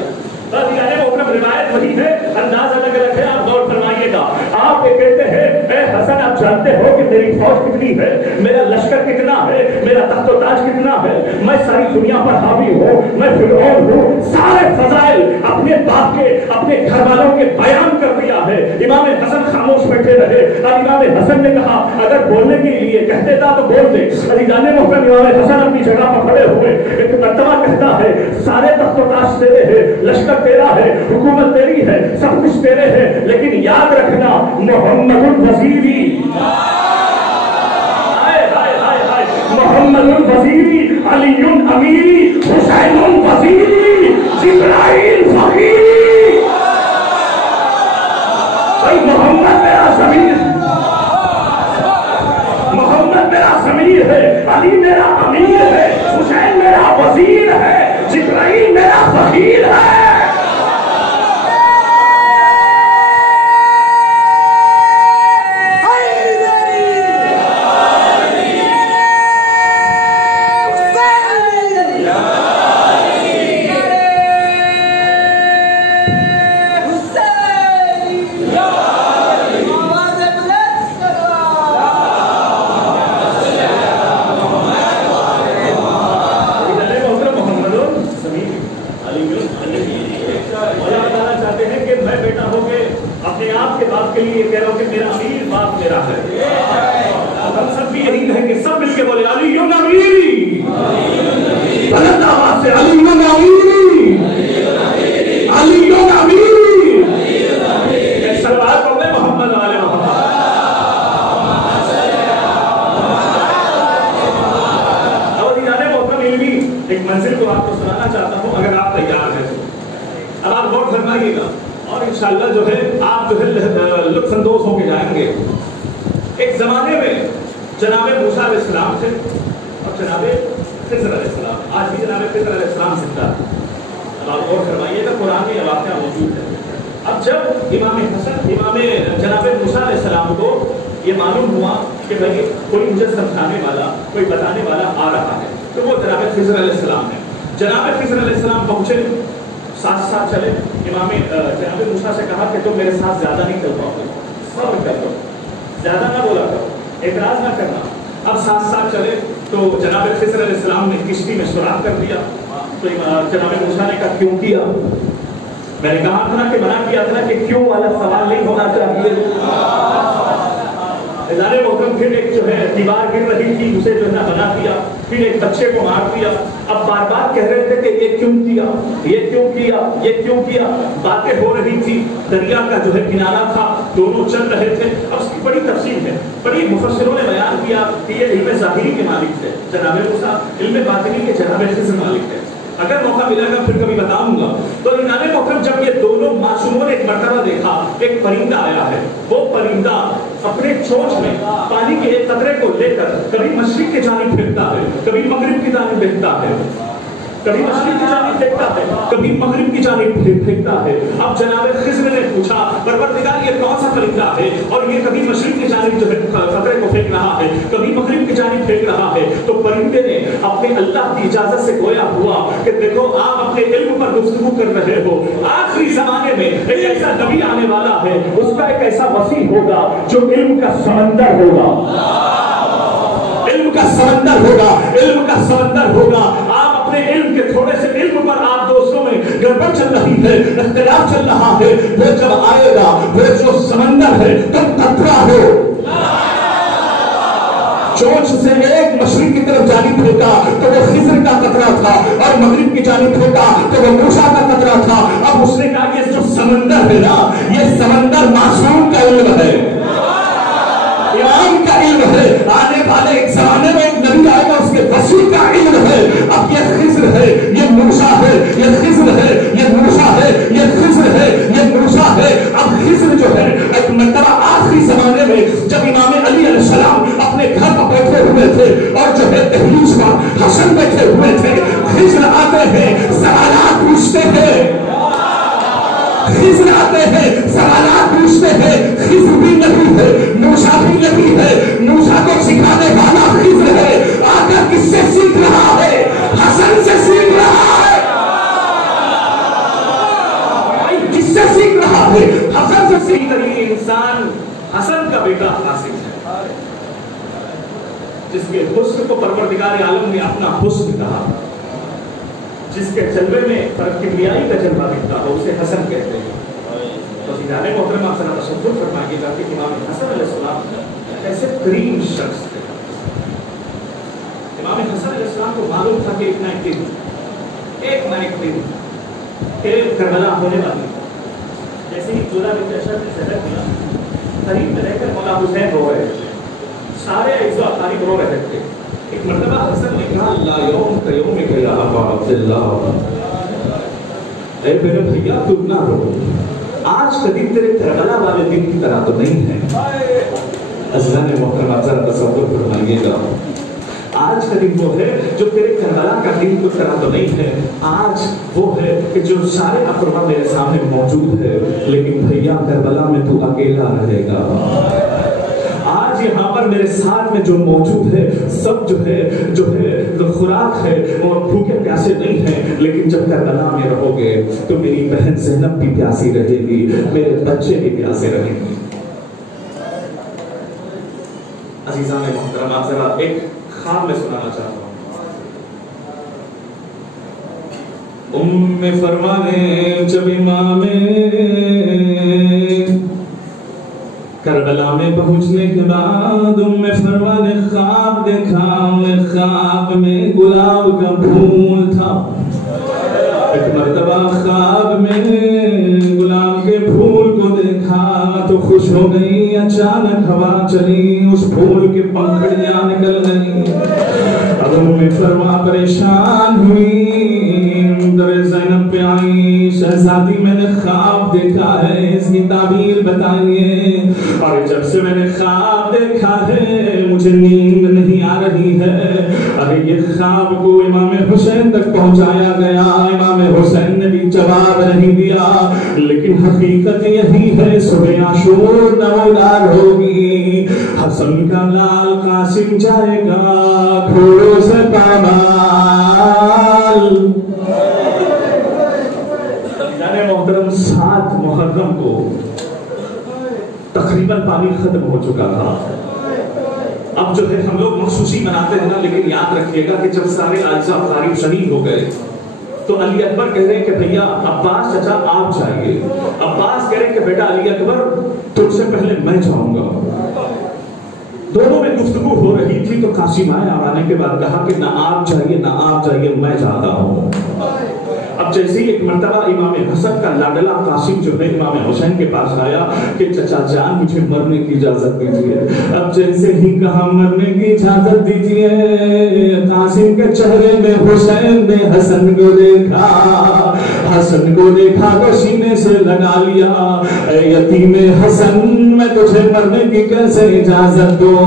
روایت وہی ہے، انداز الگ الگ ہے، آپ غور فرمائیے گا۔ آپ یہ کہتے ہیں اے حسن آپ جانتے ہو کہ میری فوج کتنی ہے، میرا لشکر کتنا ہے، میرا تخت و تاج کتنا ہے، میں ساری دنیا پر حاوی ہوں، میں فرعون ہوں، سارے فضائل اپنے باپ کے اپنے گھر والوں کے بیان کر دیا ہے۔ امام حسن خاموش بیٹھے رہے اور امام حسن نے کہا اگر بولنے کے لیے کہتے تھا تو بول دے۔ عزیزان محترم امام حسن اپنی جگہ پر کھڑے ہوئے، ایک مرتبہ کہتا ہے سارے تخت و تاج تیرے ہیں، لشکر تیرا ہے، حکومت تیری ہے، سب کچھ تیرے ہے، لیکن یاد رکھنا محمد الوزیری، محمد الوزیری، علی امیری، حسین وزیری، جبرائیل فقیری۔ بھائی محمد میرا ضمیر، محمد میرا ضمیر ہے، علی میرا امیر ہے، حسین میرا وزیر ہے، جبرائیل میرا فقیر ہے۔ اب آپ غور فرمائیے گا اور انشاءاللہ جو ہے آپ جو ہے لطف اندوز ہو کے جائیں گے. ایک زمانے میں جناب موسیٰ علیہ السلام تھے اور جناب خضر علیہ السلام. آج بھی جناب خضر علیہ السلام زندہ ہے. اب آپ غور فرمائیے گا قرآن میں یہ واقعہ موجود ہے. اب جب امام جناب موسیٰ علیہ السلام کو یہ معلوم ہوا کہ بھائی کوئی مجھے سمجھانے والا کوئی بتانے والا آ رہا ہے تو وہ جناب خضر علیہ السلام ہے. جناب خضر علیہ السلام پہنچے, ساتھ ساتھ چلے. جناب موسیٰ سے کہا کہ تم میرے ساتھ زیادہ نہیں چل پاؤ گے, صبر کر لو, زیادہ نہ بولا کرو, اعتراض نہ کرنا. اب ساتھ ساتھ چلے تو جناب خضر علیہ السلام نے کشتی میں سوراخ کر دیا. تو جناب موسیٰ نے کہا کیوں کیا؟ میں نے کہا تھا کہ منع کیا تھا کہ کیوں والا سوال نہیں ہونا چاہیے. ادارے محترم پھر ایک جو ہے دیوار گر رہی تھی, اسے جو ہے نا بنا دیا, پھر ایک بچے کو مار دیا. اب بار بار کہہ رہے تھے کہ یہ کیوں کیا, یہ کیوں کیا, یہ کیوں کیا. باتیں ہو رہی تھی, دریا کا جو ہے کنارہ تھا, دونوں چل رہے تھے. اب اس کی بڑی تفصیل ہے, بڑی مفسروں نے بیان کیا کہ یہ علم ظاہری کے مالک تھے جناب موسیٰ, علم باطنی کے جناب خضر مالک تھے. اگر موقع ملے گا پھر کبھی بتاؤں گا. تو انہوں نے محترم جب یہ دونوں معصوموں نے ایک مرتبہ دیکھا ایک پرندہ آیا ہے, وہ پرندہ اپنے چونچ میں پانی کے ایک قطرے کو لے کر کبھی مشرق کی جانب پھینکتا ہے, کبھی مغرب کی جانب پھینکتا ہے, کبھی مشرق کی جانب پھینکتا ہے, کبھی مغرب کی جانب پھینکتا ہے. اب جناب خضر نے پوچھا پروردگار یہ کون سا پرندہ ہے اور یہ کبھی مشرق کی جانب جو ہے قطرے کو پھینک رہا ہے, کبھی مغرب کی جانب پھینک رہا ہے. تو پرندے نے اپنے اللہ کی اجازت سے گویا ہوا کہ دیکھو آپ اپنے علم پر گفتگو کر رہے ہو, آخری زمانے میں ایک ایسا نبی آنے والا ہے, اس کا ایک ایسا وسیع ہوگا جو علم کا سمندر ہوگا, علم کا سمندر ہوگا, علم کا سمندر ہوگا. آپ اپنے علم کے تھوڑے سے علم پر آپ دوستوں میں گڑبڑ چل رہی ہے, اختلاف چل رہا ہے, وہ جب آئے گا وہ جو سمندر ہے تب قطرہ ہو, چونچ سے ایک مشرق کی طرف جانب پھینکا تو وہ خضر کا قطرہ تھا, اور مغرب کی جانب پھینکا تو وہ موسیٰ کا قطرہ تھا. اب اس نے کہا یہ جو سمندر ہے نا, یہ سمندر معصوم کا علم ہے, امام کا علم ہے. آنے والے ایک زمانے میں ایک نبی آئے گا, اس کے وسیع کا علم ہے. اب یہ خضر ہے, یہ موسیٰ ہے, یہ خضر ہے, یہ موسیٰ ہے, یہ خضر ہے, یہ موسیٰ ہے. اب خضر جو ہے ایک مرتبہ آخری زمانے میں جب امام علی علیہ السلام اپنے گھر پر بیٹھے ہوئے تھے اور جو ہے دہلیز پر حسن بیٹھے ہوئے تھے, خضر آتے ہیں, سوالات پوچھتے ہیں, خضر آتے ہیں, سوالات پوچھتے ہیں. خضر بھی نبی ہے, موسیٰ بھی نبی ہے, موسیٰ کو سکھانے والا خضر ہے. آ کر کس سے سیکھ رہا ہے؟ حسن سے سیکھ رہا ہے. کس سے سیکھ رہا ہے؟ حسن سے سیکھ رہی. انسان حسن کا بیٹا حاصل ہے, جس کے حسن کو پروردگار عالم نے اپنا حسن کہا, جس کے جلوے میں کبریائی کا جلوہ دکھتا ہے اسے حسن کہتے ہیں. تو جناب محترم آپ ذرا تصور فرمائیے گا کہ امام حسن علیہ السلام ایسے کریم شخص تھے. امام حسن علیہ السلام کو معلوم تھا کہ ایک نہ ایک دن کہ کربلا ہونے والی. جیسے ہی جولا بنت اشد نے زہر دیا, قریب میں رہ کر مولا حسین رو رہے تھے, سارے اعزا اقارب رو رہے تھے. ایک مرتبہ حسن نے کہا لا یوم کا یوم یا ابا عبداللہ, اے میرے بھیا تم نہ رو, آج کا دن تیرے کربلا والے دن کی طرح تو نہیں ہے. عزیزان محترم ذرا تصور فرمائیے گا, آج کا دن وہ ہے جو تیرے کربلا کا دن کی طرح تو نہیں ہے. آج وہ ہے کہ جو سارے اقربا میرے سامنے موجود ہے, لیکن بھیا کربلا میں تو اکیلا رہے گا. آج یہاں پر میرے ساتھ میں جو موجود ہے سب جو ہے خوراک ہے اور بھوکے پیاسے نہیں ہیں, لیکن جب کربلا میں رہو گے تو میری بہن زینب بھی پیاسی رہے گی, میرے بچے بھی پیاسے رہیں گے. عزیزان محترم آپ ذرا ایک خواب میں سنانا چاہتا ہوں. فرمانے جب امام کربلا میں پہنچنے کے بعد فرمان نے خواب دیکھا, خواب میں گلاب کا پھول تھا. ایک مرتبہ خواب میں گلاب کے پھول کو دیکھا تو خوش ہو گئی, اچانک ہوا چلی, اس پھول کے پنکھڑیاں نکل گئی. اب فرما پریشان ہوئی, در زینب پہ پہ آئی، شہزادی میں نے خواب دیکھا ہے، اس کی تعبیر بتائیے۔ اور جب سے میں نے خواب دیکھا ہے مجھے نیند نہیں آ رہی ہے۔ ارے یہ خواب کو امام حسین تک پہنچایا گیا، امام حسین نے بھی جواب نہیں دیا، لیکن حقیقت یہی ہے صبح عاشور نمودار ہوگی، حسن کا لال قاسم جائے گا گھوڑوں سے پامال۔ جانے محترم 7 محرم کو تقریباً پانی ختم ہو چکا تھا۔ اب جو ہے ہم لوگ مخصوصی مناتے ہیں نا، لیکن یاد رکھیے گا کہ جب سارے اجزاء قریب شہید ہو گئے تو علی اکبر کہہ رہے ہیں کہ بھیا عباس چچا آپ جائیے، عباس کہہ رہے ہیں کہ بیٹا علی اکبر تم سے پہلے میں جاؤں گا۔ دونوں میں گفتگو ہو رہی تھی تو قاسم آئے، آنے کے بعد کہا کہ نہ آپ جائیے نہ آپ جائیے، میں جاتا ہوں۔ اب جیسے ہی ایک مرتبہ امام حسن کا لاڈلا قاسم جو ہے امام حسین کے پاس آیا کہ چچا جان مجھے مرنے کی اجازت دیجیے۔ اب جیسے ہی کہا مرنے کی اجازت دیجیے، قاسم کے چہرے میں حسین نے حسن کو دیکھا، حسن کو دیکھا تو سینے سے لگا لیا، اے یتیم حسن میں تجھے مرنے کی کیسے اجازت دوں۔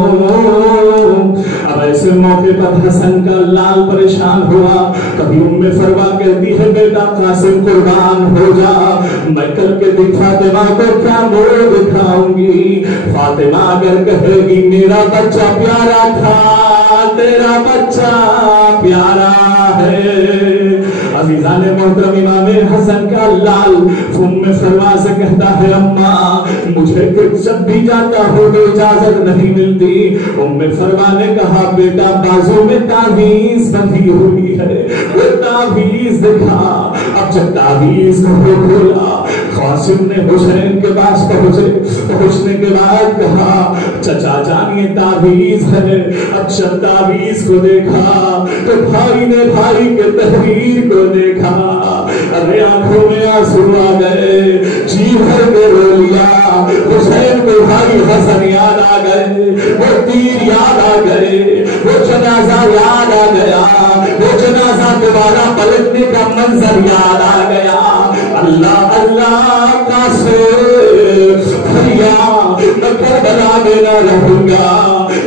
اب ایسے موقع پر حسن کا لال پریشان ہوا، کبھی ام فروا کہتی ہے بیٹا قاسم قربان ہو جا، میں کل کے دن فاطمہ کو کیا موڑ دکھاؤں گی، فاطمہ اگر کہے گی میرا بچہ پیارا تھا، تیرا بچہ پیارا ہے۔ عزیزان محترم امام حسن کا لال ام فروا سے کہتا ہے اماں مجھے جب بھی جاتا ہو تو اجازت نہیں ملتی۔ ام فروا نے کہا بیٹا بازو میں تعویذ بندھی ہوئی ہے، وہ تعویذ دکھا۔ اب جب تعویذ کو کھولا قاسم نے حسین کے پاس پہنچنے کے بعد کہا چچا جان یہ تعویذ ہے۔ اب جب تعویذ کو دیکھا تو بھائی نے بھائی کے تحریر کو دیکھا، ارے آنکھوں میں آنسو آ گئے، جی بھر کے رو لیا۔ حسین کو بھائی حسن یاد آ گئے، وہ تیر یاد آ گئے، وہ جنازہ یاد آ گیا، وہ جنازہ دوبارہ پلٹنے کا منظر یاد آ گیا۔ اللہ اللہ کا سے بھیا میں کربلا میں نہ رہوں گا،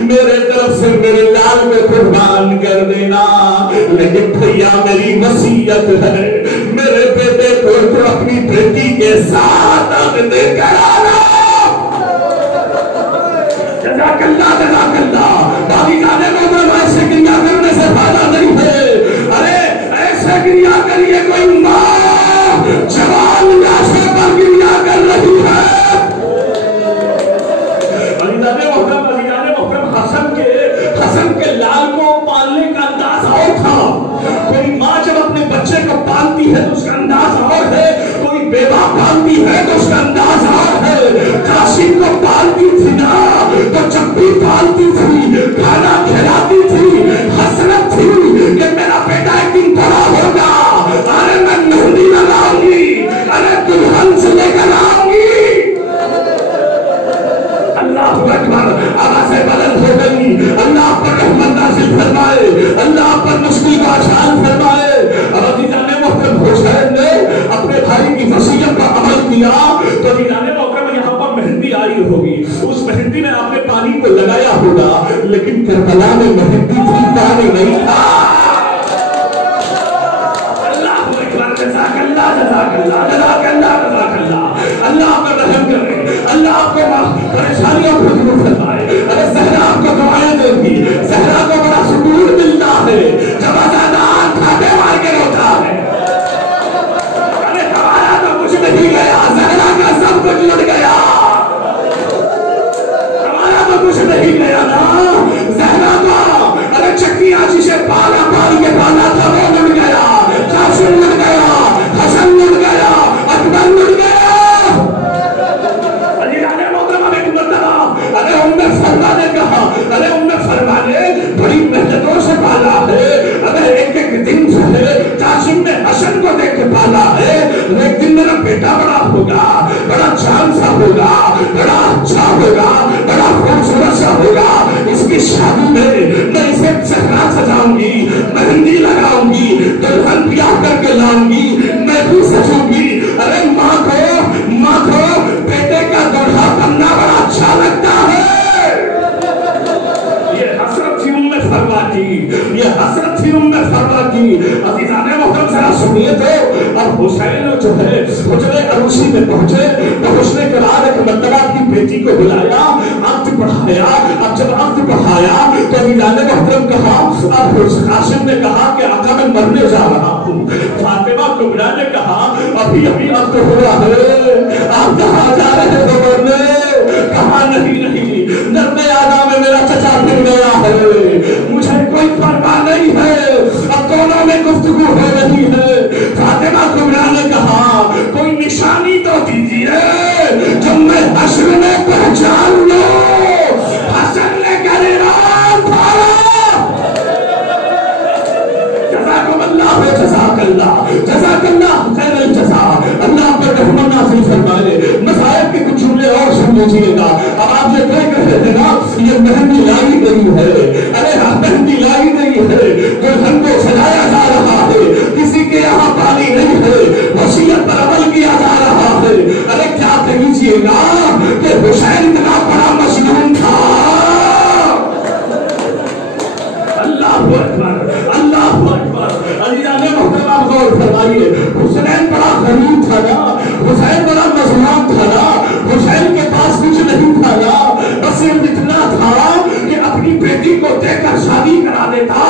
میرے طرف سے میرے لال میں قربان کر دینا، لیکن بھیا میری وصیت ہے میرے بیٹے کو تو اپنی بیٹی کے ساتھ دے کر آنا۔ جزاک اللہ جزاک اللہ۔ باقی جانے کو میں ایسے گریا کرنے سے فائدہ نہیں ہے، ارے ایسے گریا کریے کوئی ماں جوان لاشوں پر گریا کر رہی ہے۔ حسن کے لال کو پالنے کا انداز اور تھا، کوئی ماں جب اپنے بچے کو پالتی ہے تو اس کا انداز اور ہے، کوئی بیوہ پالتی ہے تو اس کا انداز اور ہے۔ قاسم کو پالتی تھی نا تو جب بھی پالتی تھی کھانا کھلاتی تھی، حسرت تھی کہ میرا بیٹا ایک دن بڑا ہوگا، ارے میں مہندی لگاؤں گی، ارے دلہن سے لے کر آؤں گی۔ اللہ اکبر، آوازیں بلند ہو گئی، اللہ پر رحمت نازل فرمائے، اللہ پر مشکل کا آسان فرمائے۔ اور عزیزان محترم حسین نے اپنے بھائی کی وصیت پر عمل کیا تو عزیزان محترم یہاں پر مہندی آئی ہوگی، اس مہندی میں آپ نے پانی کو لگایا ہوگا، لیکن کربلا میں مہندی تھی پانی نہیں تھا۔ اللہ اکبر، جزاک اللہ جزاک اللہ جزاک اللہ جزاک اللہ۔ اللہ پر رحم کرے، اللہ آپ کو پریشانیوں کو دور فرمائے۔ ارے زہرا آپ کو دعائیں دے گی، زہرا کو بڑا سکون ملتا ہے جب آزادان کھاتے مار کے روتا ہے۔ ارے ہمارا تو کچھ نہیں گیا، زہرا کا سب کچھ لٹ گیا، ہمارا تو کچھ نہیں گیا نا۔ زہرا کا ارے چکیاں جسے پالا پال کے پالا تھا وہ لٹ گیا، قاسم لٹ گیا، حسن لٹ گیا، اکبر لٹ گیا۔ ارے ام فرما نے کہا، ارے ام فرما نے بڑی ایک دن میرا بیٹا بڑا ہوگا, بڑا جان سا ہوگا, بڑا اچھا ہوگا, بڑا خوبصورت سا ہوگا, اس کی شادی میں اسے چہرہ سجاؤں گی, مہندی لگاؤں گی, دلہن بیاہ کر کے لاؤں گی, میں بھی سجوں گی. ارے ماں کو بیٹے کا دلہا بننا بڑا اچھا لگتا ہے. یہ حسرت تھی ام فرما کی, یہ حسرت تھی ام فرما کی. عزیزان محترم ذرا سنیے تو. اب حسین جو ہے حجرے عروسی میں پہنچنے کے بعد ایک مرتبہ اپنی بیٹی کو بلایا, عقد پڑھایا. اب جب عقد پڑھایا تو عزیزان محترم کہا, اب قاسم نے کہا کہ آقا میں مرنے جا رہا ہوں. فاطمہ کبریٰ نے کہا ابھی عقد ہوا ہے, آپ کہاں جا رہے ہو مرنے؟ کہا نہیں, نرمے آدھا میں میرا چچا پھر گیا ہے, مجھے کوئی پرواہ نہیں ہے. اب دونوں میں گفتگو ہو رہی ہے. فاطمہ کبریٰ نے کہا کوئی نشانی تو دیجیے جب میں حشر میں پہچان لوں. حسن نے گریبان پھاڑا. جزاکم اللہ جزاک اللہ جزاک اللہ خیر الجزا. اللہ پر رحمت نازل فرمائے. مسائل کے کچھ جملے اور سن لیجیے گا. اب آپ یہ طے کر رہے نا یہ مہندی لائی گئی ہے. ارے ہاں مہندی لائی گئی ہے, دلہن کو سجایا جا رہا ہے, کسی کے یہاں پانی نہیں ہے, وصیت پر عمل کیا جا رہا ہے. ارے کیا کہیے گا کہ حسین اتنا بڑا مظلوم تھا. اللہ اکبر, اللہ اکبر. عزیزان محترم غور فرمائیے, حسین بڑا غریب تھا نا, حسین بڑا مظلوم تھا نا, حسین کے پاس کچھ نہیں تھا نا, بس صرف اتنا تھا کہ اپنی بیٹی کو دے کر شادی کرا دیتا.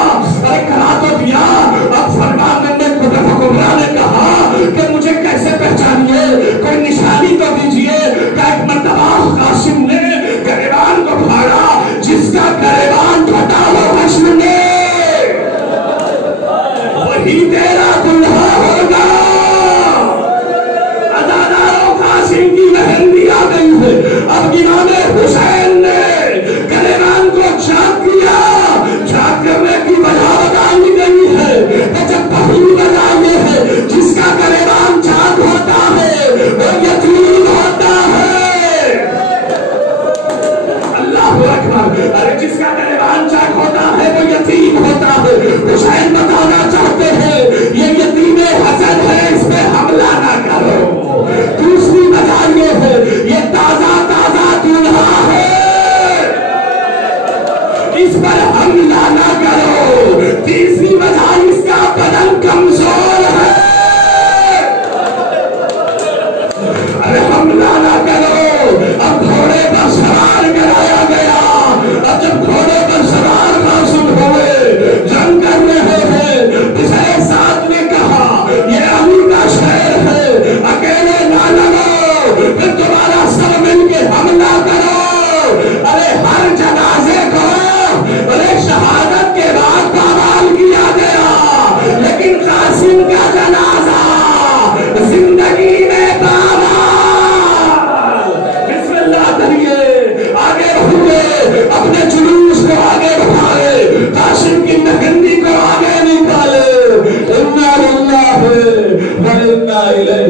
ارے کرا تو دیا. اب فرمان میں کبریٰ نے کہا کہ مجھے کیسے پہچانیے, کوئی نشانی تو دیجیے. ایک مرتبہ قاسم نے گریبان کو پھاڑا, جس کا گریبان پھٹا ہو حشر میں وہی تیرا دلہا ہوگا. اداداروں قاسم کی مہندی آ گئی ہے. اب امام حسین نے گریبان کو چاک کیا. چاک کرنے کی وجہ بتائی گئی ہے کہ جب پہلی وجہ یہ ہے جس کا گریبان چاک ہوتا ہے وہ یتیم ہوتا ہے. اللہ اکبر. ارے جس کا گریبان چاک ہوتا ہے وہ یتیم ہوتا ہے. حسین بتانا چاہتے ہیں یہ یتیم حسن ہے, اس پہ حملہ نہ کرو. دوسری وجہ یہ ہے یہ تازہ دلہا ہے, اس پر حملہ نہ کرو. تیسری وجہ اس کا بدن کمزور ہے. ارے حملہ نہ کرو. اب گھوڑے پر سوار کرایا گیا. اب جب گھوڑے پر سوار قاسم ہوئے, جنگ کر رہے ہیں, اسے ساتھ نے کہا یہ علی کا شہر ہے, اکیلے نہ لڑو, پھر تمہارا سب مل کے حملہ کرو. ارے ہر جنازے کو ارے شہادت کے بعد پامال کیا گیا, لیکن قاسم کا جنازہ زندگی میں پامال. بسم اللہ کریے, آگے ہوئے, اپنے جلوس کو آگے بڑھائے, قاسم کی مہندی کو آگے نکالے. انا للہ و انا الیہ